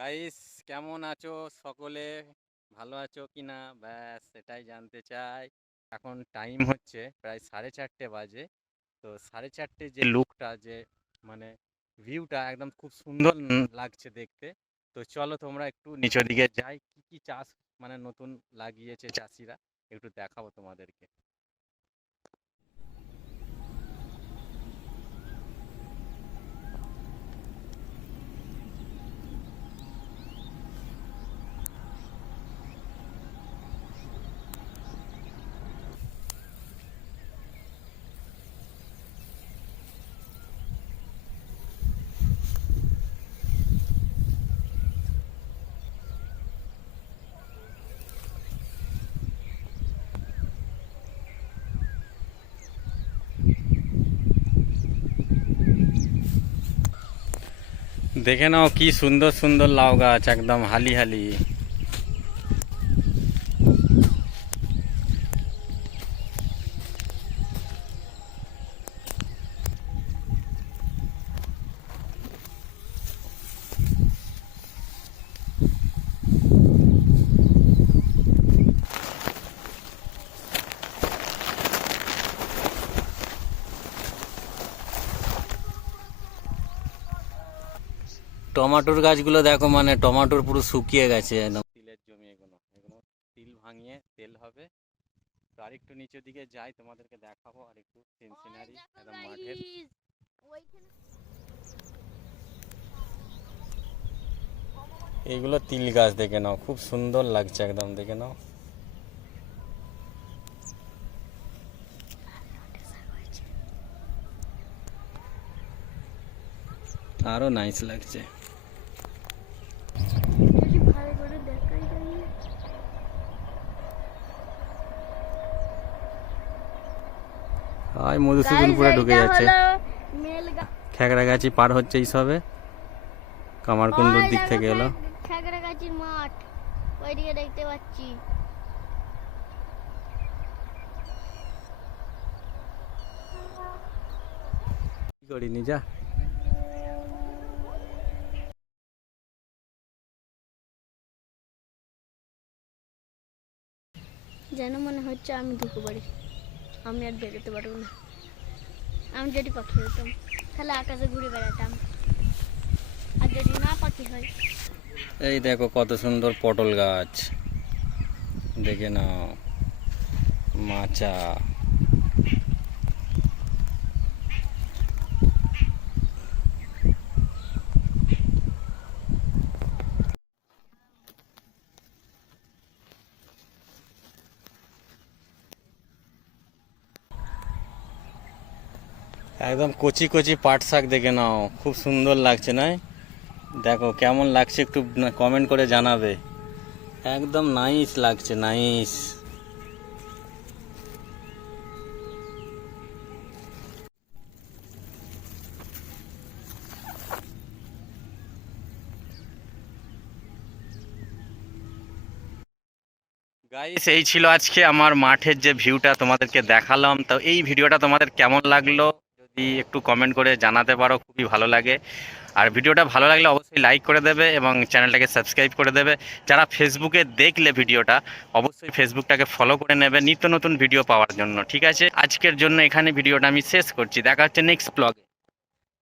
Guys কেমন আছো সকলে? ভালো আছো কি না? ব্যাস সেটাই জানতে চাই। এখন টাইম হচ্ছে প্রায় সাড়ে চারটে বাজে। তো সাড়ে চারটে যে লুকটা যে মানে ভিউটা একদম খুব সুন্দর লাগছে দেখতে। তো চলো তোমরা একটু নিচের দিকে যাই। কি কি চাষ মানে নতুন লাগিয়েছে চাষিরা? একটু দেখাবো তোমাদেরকে। দেখে নাও কি সুন্দর সুন্দর লাউ গাছ একদম হালি হালি টমাটোর গাছগুলো দেখো মানে টমাটোর পুরো শুকিয়ে গেছে একদম। তিলের জমি এগুলো এগুলো তিল ভাঙিয়ে তেল হবে। তো আরেকটু নিচের দিকে যাই তোমাদেরকে দেখাবো আর একটু সিনারি একদম মাঠের। এইগুলো তিল গাছ দেখে নাও খুব সুন্দর লাগছে একদম দেখে নাও। আরও নাইস লাগছে যদি ভালো করে দেখাই যায় হাই মধুসূদনপুরে ঢুকে যাচ্ছে। খেকড়া গাছি পার হচ্ছে এই সবে। কামারকুণ্ডুর দিক থেকে এলো। খাগড়াগাছির মাঠ। ওইদিকে দেখতে পাচ্ছি। করিনি যা। যেন মনে হচ্ছে আমি ঢুকে পারি আমি আর বেরোতে পারব না। আমি যদি পাখি হতাম, তাহলে আকাশে ঘুরে বেড়াতাম। আর যদি না পাখি হয়? এই দেখো কত সুন্দর পটল গাছ। দেখে নাও। মাচা। একদম কচি কচি পাট শাক দেখে নাও, খুব সুন্দর লাগছে না দেখো, কেমন লাগছে একটু কমেন্ট করে জানাবে। একদম নাইস লাগছে নাইস গাইস এই ছিল আজকে আমার মাঠের যে ভিউটা তোমাদেরকে দেখালাম। তো এই ভিডিওটা তোমাদের কেমন লাগল? যদি একটু কমেন্ট করে জানাতে পারো, খুবই ভালো লাগে। আর ভিডিওটা ভালো লাগলে অবশ্যই লাইক করে দেবে এবং চ্যানেলটাকে সাবস্ক্রাইব করে দেবে। যারা ফেসবুকে দেখলে ভিডিওটা, অবশ্যই ফেসবুকটাকে ফলো করে নেবে নিত্য নতুন ভিডিও পাওয়ার জন্য, ঠিক আছে? আজকের জন্য এখানে ভিডিওটা আমি শেষ করছি। দেখা হচ্ছে নেক্সট ব্লগে